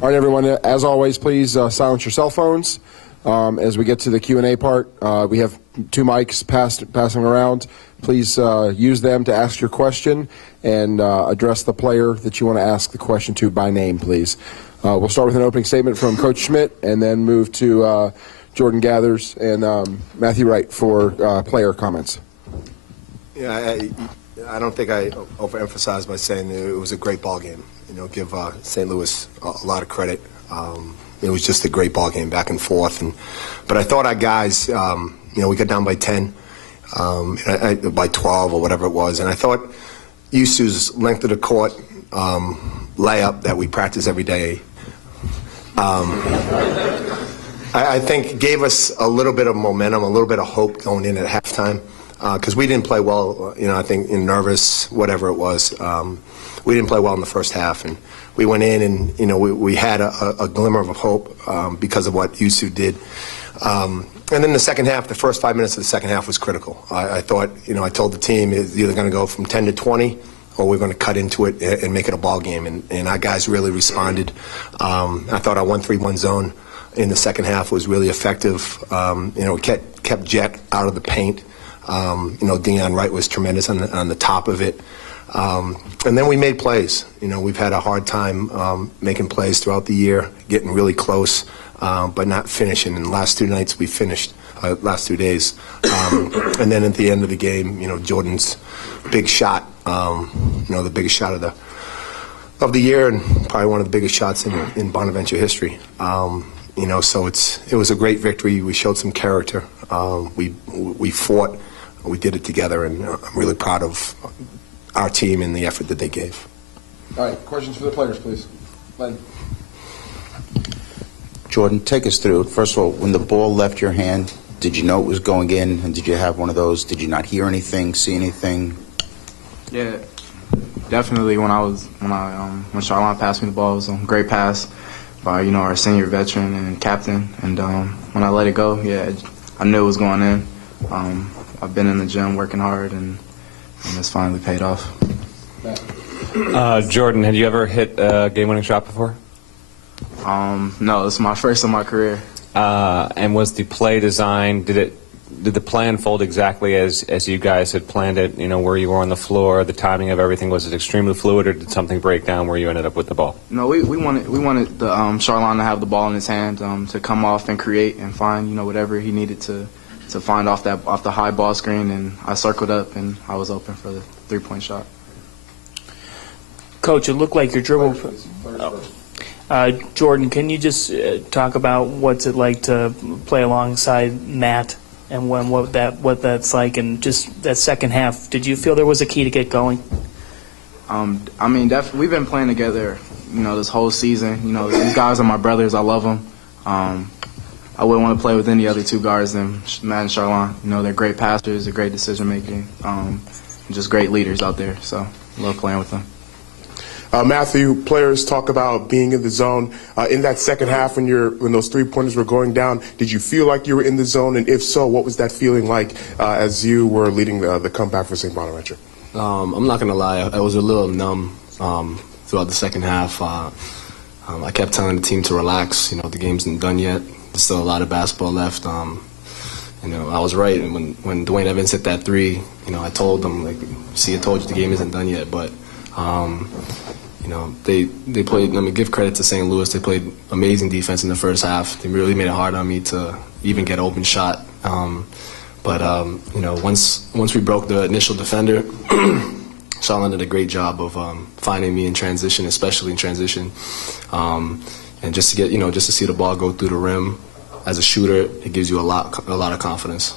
All right, everyone, as always, please silence your cell phones. As we get to the Q&A part, we have 2 mics passing around. Please use them to ask your question and address the player that you want to ask the question to by name, please. We'll start with an opening statement from Coach Schmidt and then move to Jordan Gathers and Matthew Wright for player comments. Yeah, I don't think I overemphasized by saying it was a great ball game. Give St. Louis a lot of credit. It was just a great ball game, back and forth. But I thought our guys, we got down by 10, by 12 or whatever it was, and I thought Yusu's length of the court layup that we practice every day, I think gave us a little bit of momentum, a little bit of hope going in at halftime. Because we didn't play well, I think nervous, whatever it was. We didn't play well in the first half, and we went in and, we had a glimmer of hope because of what Yusu did. And then the second half, the first 5 minutes of the second half was critical. I thought, I told the team it's either going to go from 10 to 20 or we're going to cut into it and make it a ball game. And our guys really responded. I thought our 1-3-1 zone in the second half was really effective. Kept Jet out of the paint. Deion Wright was tremendous on the top of it. And then we made plays. We've had a hard time making plays throughout the year, getting really close, but not finishing. And the last 2 nights we finished, last 2 days. And then at the end of the game, Jordan's big shot, the biggest shot of the year and probably one of the biggest shots in Bonaventure history. So it was a great victory. We showed some character. We fought. We did it together, and I'm really proud of our team and the effort that they gave. All right, questions for the players, please. Len. Jordan, take us through. First of all, when the ball left your hand, did you know it was going in, and did you have one of those? Did you not hear anything, see anything? Yeah, definitely. When Charlon passed me the ball, it was a great pass by our senior veteran and captain. And when I let it go, I knew it was going in. I've been in the gym working hard, and it's finally paid off. Jordan, had you ever hit a game-winning shot before? No, this is my first in my career. And was the play designed? Did the play unfold exactly as you guys had planned it? Where you were on the floor, the timing of everything, was it extremely fluid, or did something break down where you ended up with the ball? No, we wanted the Charlon to have the ball in his hand, to come off and create and find whatever he needed to find off the high ball screen, and I circled up and I was open for the 3-point shot. Coach, it looked like your dribble. Jordan, can you just talk about what's it like to play alongside Matt and what that's like, and just that second half? Did you feel there was a key to get going? Definitely. We've been playing together, this whole season. These guys are my brothers. I love them. I wouldn't want to play with any other 2 guards than Matt and Charlon. They're great passers, they're great decision-making, just great leaders out there. So I love playing with them. Matthew, players talk about being in the zone. In that second half, when those 3-pointers were going down, did you feel like you were in the zone? And if so, what was that feeling like as you were leading the comeback for St. Bonaventure? I'm not going to lie. I was a little numb throughout the second half. I kept telling the team to relax. The game's not done yet. There's still a lot of basketball left. I was right. And when Dwayne Evans hit that 3, I told them, I told you the game isn't done yet. But, they played, give credit to St. Louis. They played amazing defense in the first half. They really made it hard on me to even get an open shot. Once we broke the initial defender, Charlon did a great job of finding me in transition, especially in transition. And just to see the ball go through the rim as a shooter, it gives you a lot of confidence.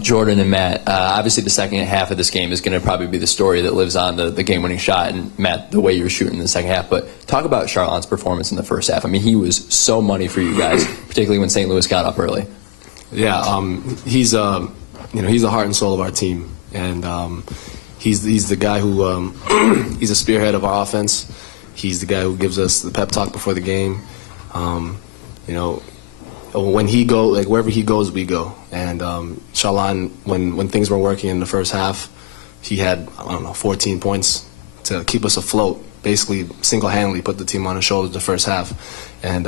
Jordan and Matt, obviously the second half of this game is going to probably be the story that lives on, the game-winning shot, and Matt, the way you were shooting in the second half. But talk about Charlon's performance in the first half. He was so money for you guys, particularly when St. Louis got up early. Yeah, he's the heart and soul of our team, and he's the guy who he's a spearhead of our offense. He's the guy who gives us the pep talk before the game. When he wherever he goes, we go. And Charlon, when things weren't working in the first half, he had, I don't know, 14 points to keep us afloat. Basically, single-handedly put the team on his shoulders the first half. And,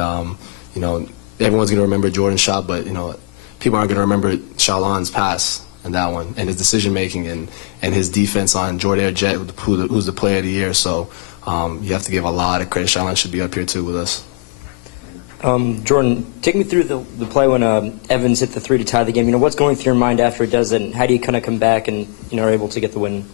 you know, everyone's going to remember Jordan's shot, but, you know, people aren't going to remember Charlon's pass in that one, and his decision-making and his defense on Jordan Jet, who's the player of the year. So you have to give a lot of credit. Charlon should be up here, too, with us. Jordan, take me through the play when Evans hit the three to tie the game. You know, what's going through your mind after it does it, and how do you kind of come back and, you know, are able to get the win?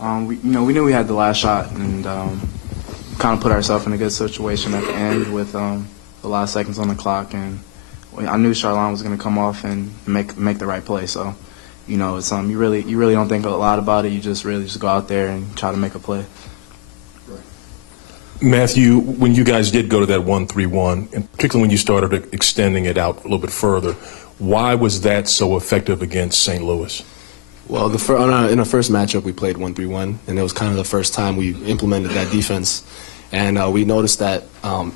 We knew we had the last shot, and kind of put ourselves in a good situation at the end with the last seconds on the clock, and I knew Charlon was going to come off and make the right play. So, you know, it's you really don't think a lot about it. You just really just go out there and try to make a play. Matthew, when you guys did go to that 1-3-1, and particularly when you started extending it out a little bit further, why was that so effective against St. Louis? Well, in our first matchup, we played 1-3-1, and it was kind of the first time we implemented that defense. And we noticed that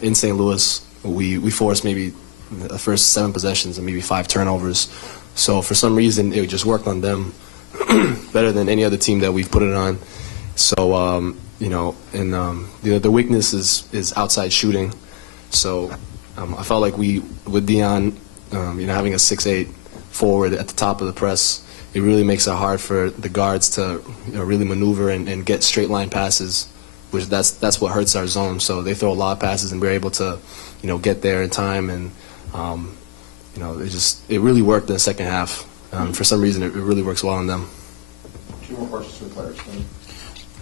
in St. Louis, we forced maybe the first 7 possessions and maybe 5 turnovers. So for some reason, it just worked on them better than any other team that we've put it on. So, you know, and the weakness is outside shooting. So I felt like with Dion, you know, having a 6'8" forward at the top of the press, it really makes it hard for the guards to, you know, really maneuver and get straight line passes, which that's what hurts our zone. So they throw a lot of passes, and we're able to, you know, get there in time. And you know, it really worked in the second half. For some reason, it really works well on them. 2 more questions for the players.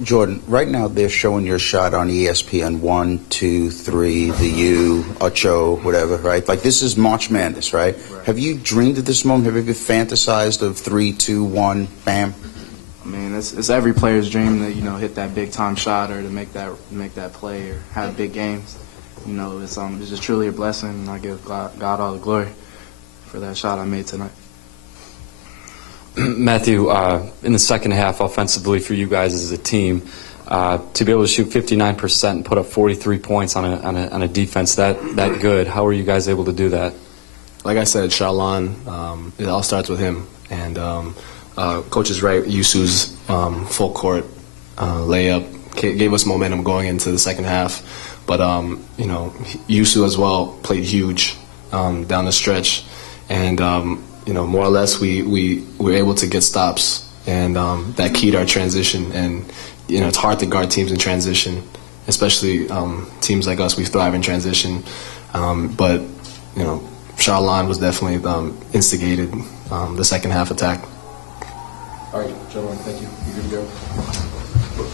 Jordan, right now they're showing your shot on ESPN 1, 2, 3, the U, Ocho, whatever, right? Like, this is March Madness, right? Have you dreamed of this moment? Have you ever fantasized of 3, 2, 1, bam? I mean, it's every player's dream to, you know, hit that big time shot or to make that play or have big games. You know, it's just truly a blessing, and I give God all the glory for that shot I made tonight. Matthew, in the second half, offensively for you guys as a team, to be able to shoot 59% and put up 43 points on a defense that good, how were you guys able to do that? Like I said, Charlon, it all starts with him. And Coach is right, Yusu's full court layup gave us momentum going into the second half. But, you know, Yusu as well played huge down the stretch. And, you know, more or less we were able to get stops, and that keyed our transition. And, you know, it's hard to guard teams in transition, especially teams like us. We thrive in transition. But, you know, Charlon was definitely instigated the second half attack. All right, gentlemen, thank you. You're good to go.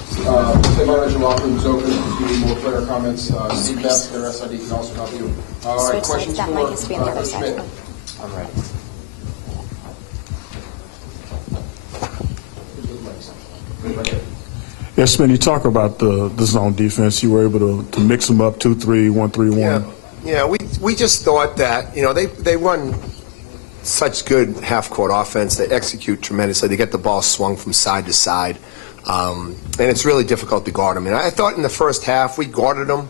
Say Bonaventure locker room is open. If you need more player comments, Steve Best, their SID can also help you. All right, questions that for mic has to be on the other side. Schmidt. All right. Yes, Smith, you talk about the zone defense. You were able to mix them up 2-3, 1-3-1. Yeah, we just thought that, you know, they run such good half-court offense. They execute tremendously. They get the ball swung from side to side, and it's really difficult to guard them. And I thought in the first half we guarded them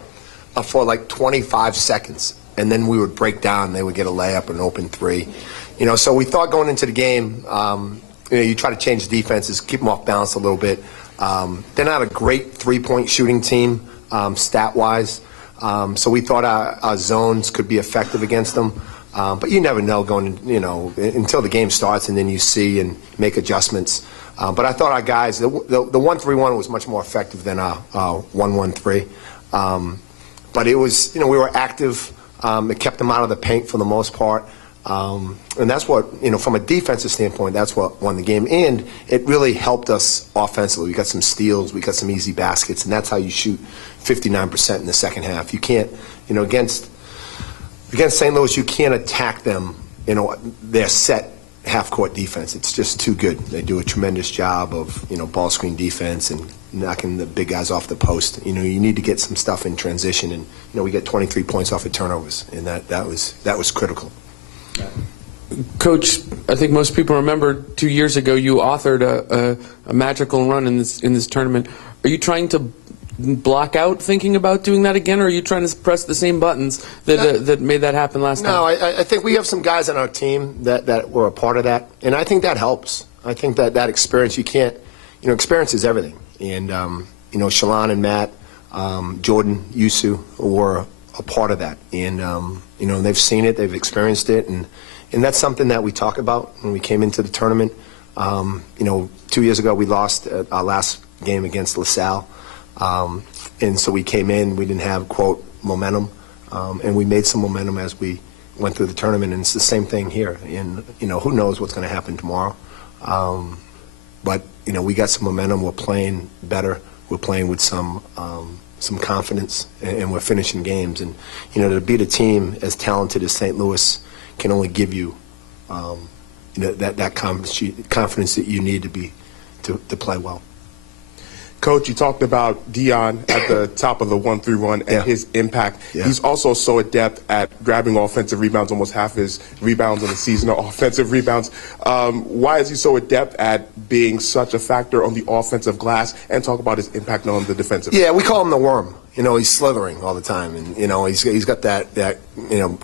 for like 25 seconds, and then we would break down. They would get a layup, an open three. You know, so we thought going into the game, you know, you try to change the defenses, keep them off balance a little bit. They're not a great three-point shooting team, stat-wise. So we thought our zones could be effective against them. But you never know going, you know, until the game starts, and then you see and make adjustments. But I thought our guys, the 1-3-1 was much more effective than our 1-1-3. But it was, you know, we were active. It kept them out of the paint for the most part. And that's what, you know, from a defensive standpoint, that's what won the game. And it really helped us offensively. We got some steals, we got some easy baskets, and that's how you shoot 59% in the second half. You can't, you know, against St. Louis, you can't attack them, you know, their set half-court defense. It's just too good. They do a tremendous job of, you know, ball screen defense and knocking the big guys off the post. You know, you need to get some stuff in transition, and, you know, we get 23 points off of turnovers, and that was critical. Coach, I think most people remember 2 years ago you authored a magical run in this tournament. Are you trying to block out thinking about doing that again, or are you trying to press the same buttons that made that happen last time? No, I think we have some guys on our team that were a part of that, and I think that helps. I think that experience, you can't experience is everything. And, Shalon and Matt, Jordan, Yusu were a part of that. And, they've seen it, they've experienced it, and that's something that we talk about when we came into the tournament. 2 years ago we lost our last game against LaSalle. And so we came in, we didn't have, quote, momentum, and we made some momentum as we went through the tournament, and it's the same thing here. And, who knows what's going to happen tomorrow. But, we got some momentum, we're playing better, we're playing with some confidence, and we're finishing games. And, to beat a team as talented as St. Louis can only give you, that confidence that you need to play well. Coach, you talked about Dion at the top of the 1-3-1 and his impact. Yeah. He's also so adept at grabbing offensive rebounds, almost half his rebounds in the season are offensive rebounds. Why is he so adept at being such a factor on the offensive glass? And talk about his impact on the defensive. Yeah, we call him the worm. He's slithering all the time, and he's got that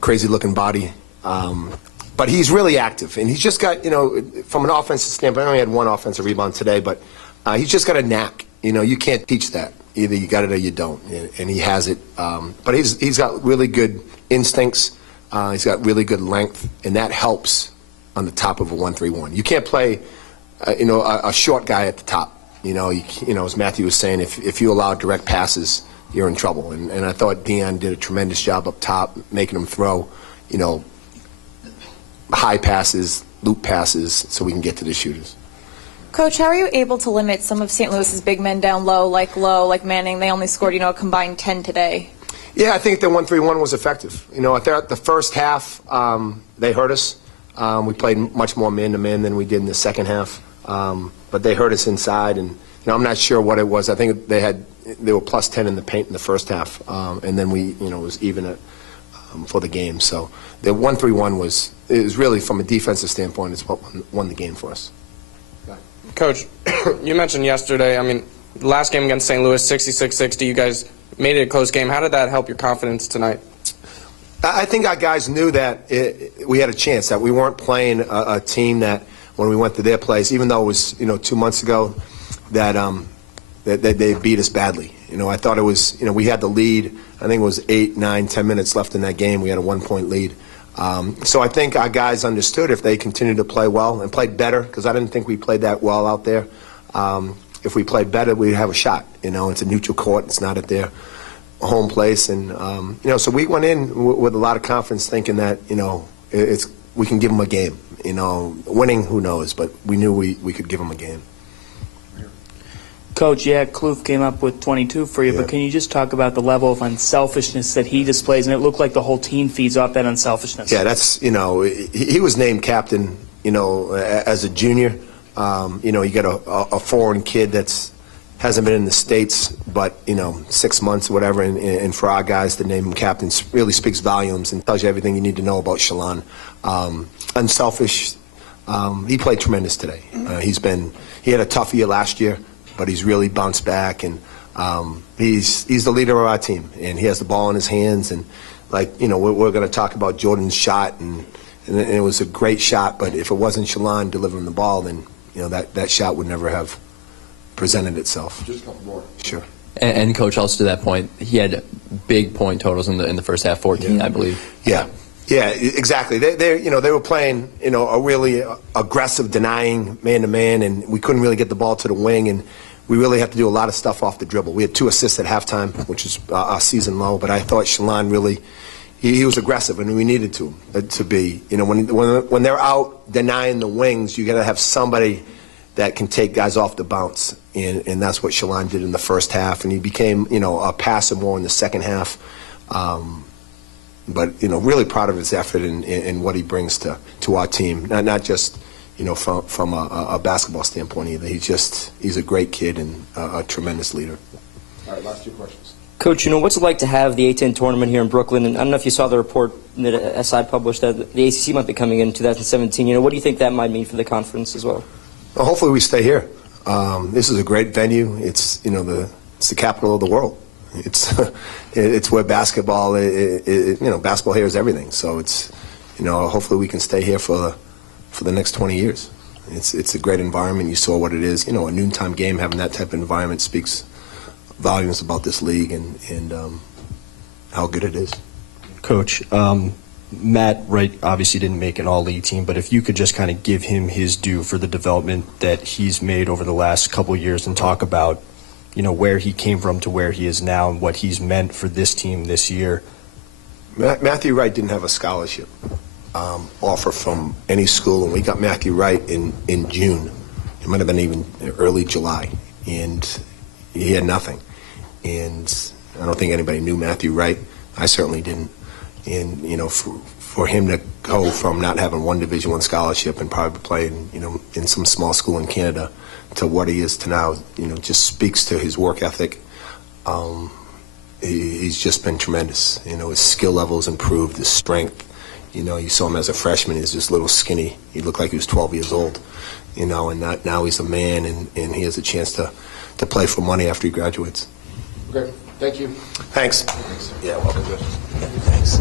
crazy looking body. But he's really active, and he's just got, from an offensive standpoint, I only had one offensive rebound today, but he's just got a knack. You can't teach that. Either you got it or you don't, and he has it. But he's got really good instincts. He's got really good length, and that helps on the top of a 1-3-1. You can't play, a short guy at the top. As Matthew was saying, if you allow direct passes, you're in trouble. And I thought Dion did a tremendous job up top, making him throw, high passes, loop passes, so we can get to the shooters. Coach, how are you able to limit some of St. Louis's big men down low, like Manning? They only scored, a combined 10 today. Yeah, I think the 1-3-1 was effective. I thought the first half, they hurt us. We played much more man-to-man than we did in the second half. But they hurt us inside, and I'm not sure what it was. I think they were plus 10 in the paint in the first half, and then we, was even for the game. So the 1-3-1 is really, from a defensive standpoint, it's what won the game for us. Coach, you mentioned yesterday, last game against St. Louis, 66-60, you guys made it a close game. How did that help your confidence tonight? I think our guys knew that we had a chance, that we weren't playing a team that, when we went to their place, even though it was, 2 months ago, that they beat us badly. I thought it was, we had the lead. I think it was 8, 9, 10 minutes left in that game. We had a 1-point lead. So I think our guys understood if they continued to play well and played better, because I didn't think we played that well out there. If we played better, we'd have a shot. It's a neutral court. It's not at their home place. And, so we went in with a lot of confidence thinking that, we can give them a game. Winning, who knows, but we knew we could give them a game. Coach, Kloof came up with 22 for you, but can you just talk about the level of unselfishness that he displays? And it looked like the whole team feeds off that unselfishness. Yeah, that's, he was named captain, as a junior. You got a foreign kid hasn't been in the States, but, 6 months or whatever, and for our guys to name him captain really speaks volumes and tells you everything you need to know about Shalon. Unselfish. He played tremendous today. He had a tough year last year, but he's really bounced back, and he's the leader of our team, and he has the ball in his hands. And we're going to talk about Jordan's shot, and it was a great shot. But if it wasn't Shalon delivering the ball, then that shot would never have presented itself. Just a couple more. Sure. And Coach, also to that point, he had big point totals in the first half, 14, I believe. Yeah. Yeah, exactly. They were playing, a really aggressive, denying man-to-man, and we couldn't really get the ball to the wing, and we really had to do a lot of stuff off the dribble. We had 2 assists at halftime, which is our season low, but I thought Shalon really, he was aggressive, and we needed to be. When they're out denying the wings, you got to have somebody that can take guys off the bounce, and that's what Shalon did in the first half, and he became, a passer more in the second half. But really proud of his effort and what he brings to our team. Not just from a basketball standpoint either. He's a great kid and a tremendous leader. All right, last 2 questions. Coach, what's it like to have the A-10 tournament here in Brooklyn? And I don't know if you saw the report that SI published that the ACC might be coming in 2017. What do you think that might mean for the conference as well? Well, hopefully we stay here. This is a great venue. It's it's the capital of the world. It's where basketball, basketball here is everything. So hopefully we can stay here for the next 20 years. It's a great environment. You saw what it is. You know, a noontime game, having that type of environment speaks volumes about this league and how good it is. Coach, Matt Wright obviously didn't make an all-league team, but if you could just kind of give him his due for the development that he's made over the last couple of years and talk about, you know, where he came from to where he is now and what he's meant for this team this year. Matthew Wright didn't have a scholarship offer from any school, and we got Matthew Wright in June. It might have been even early July, and he had nothing. And I don't think anybody knew Matthew Wright. I certainly didn't. And, you know, for him to go from not having one Division I scholarship and probably playing, you know, in some small school in Canada to what he is to now, you know, just speaks to his work ethic. He's just been tremendous. You know, his skill level has improved, his strength. You know, you saw him as a freshman. He's just little skinny. He looked like he was 12 years old. You know, and now he's a man, and he has a chance to play for money after he graduates. Okay, thank you. Thanks. Yeah, welcome. Thanks.